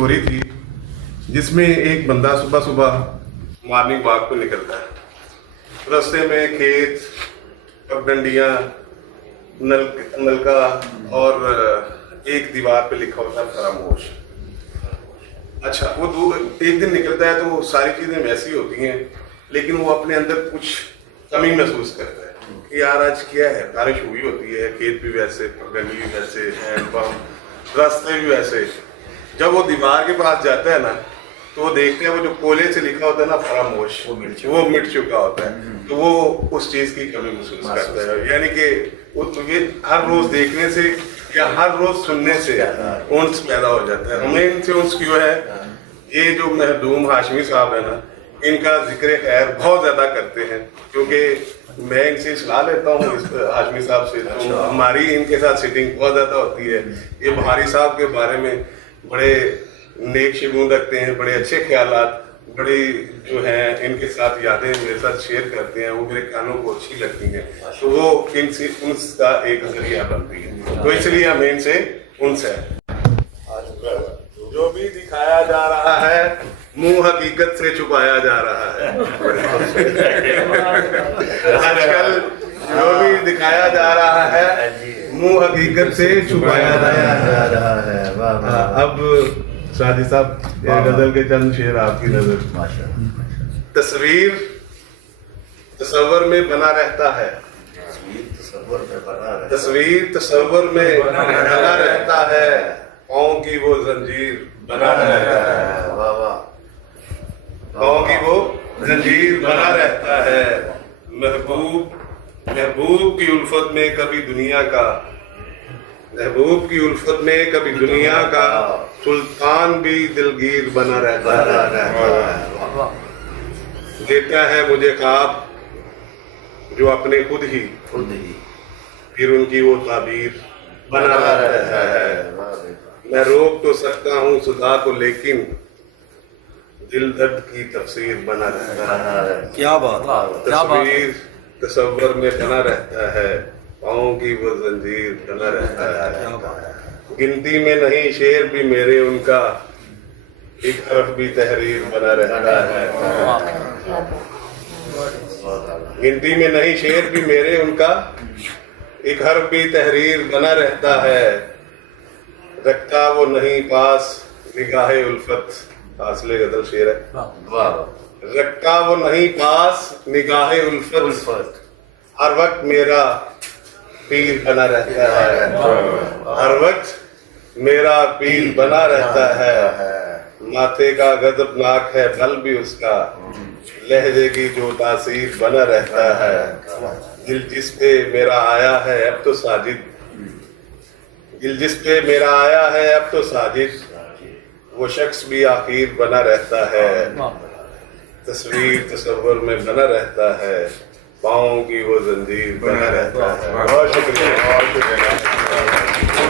Story थी जिसमें एक बंदा सुबह सुबह मॉर्निंग वॉक पे निकलता है। रास्ते में खेत, पगडंडियाँ, नलका और एक दीवार पे लिखा होता है खामोश। अच्छा, वो एक दिन निकलता है तो सारी चीज़ें वैसी होती हैं, लेकिन वो अपने अंदर कुछ कमी महसूस करता है कि यार आज क्या है, बारिश हुई होती है, खेत भी वैसे, पगडंडी भी वैसे, हैंडपम्प, रास्ते भी वैसे। जब वो दीवार के पास जाता है ना, तो वो देखते हैं वो जो कोले से लिखा होता है ना खामोश, वो मिट चुका होता है। तो वो उस चीज़ की कमी महसूस करता है। यानी कि ये हर रोज देखने से या हर रोज सुनने से उन्स पैदा हो जाता है। हमें इनसे उन्स क्यों है? ये जो महदूम हाशमी साहब है ना, इनका जिक्र खैर बहुत ज्यादा करते हैं, क्योंकि मैं इनसे सलाह लेता हूँ हाशमी साहब से, तो हमारी इनके साथ सिटिंग बहुत ज्यादा होती है। ये बुहारी साहब के बारे में बड़े नेक शिगुन रखते हैं, बड़े अच्छे ख्यालात, बड़ी जो है इनके साथ यादें मेरे साथ शेयर करते हैं, वो मेरे कानों को अच्छी लगती हैं, तो वो इनसे उनका एक जरिया बनती है। तो इसलिए हमें इनसे उनसे जो भी दिखाया जा रहा है मुंह हकीकत से छुपाया जा रहा है। आजकल जो भी दिखाया जा रहा है मुंह हकीकत से छुपाया जा रहा है। अब शादी साहब गजल के चंद शेर आपकी नजर। तस्वीर तस्वर में बना रहता है, तस्वीर तस्वर में बना रहता है, पाँव की वो जंजीर बना रहता है, पाँव की वो जंजीर बना रहता है। महबूब की उल्फत में कभी दुनिया का, महबूब की उल्फत में कभी दुनिया का सुल्तान भी दिलगीर बना रहता है। देता है मुझे ख्वाब जो अपने खुद ही फिर उनकी वो ताबीर बना रहता है। मैं रोक तो सकता हूँ सुधा को, लेकिन दिल दर्द की तफसीर बना रहता है। क्या बात, तस्वीर तस्वर में बना रहता है, पाँव की वो जंजीर बना रहता है। गिनती में नहीं शेर भी मेरे उनका, एक हर्फ भी तहरीर बना रहता है। गिनती में नहीं शेर भी मेरे उनका, एक हर्फ भी तहरीर बना रहता है। रखता वो नहीं पास निगाहे उल्फत, फासले गजल शेर है। रखता वो नहीं पास निगाहे उल्फत, हर वक्त मेरा पीर बना रहता है, हर वक्त मेरा पीर बना रहता है। माथे का गजबनाक है बल भी उसका, लहजे की जो तासीर बना रहता है। दिल जिस पे मेरा आया है अब तो साजिद, दिल जिस पे मेरा आया है अब तो साजिद, वो शख्स भी आखिर बना रहता है। तस्वीर तस्वर में बना रहता है, पाँव की वो जंजीर बना रहता है। बहुत शुक्रिया, बहुत शुक्रिया।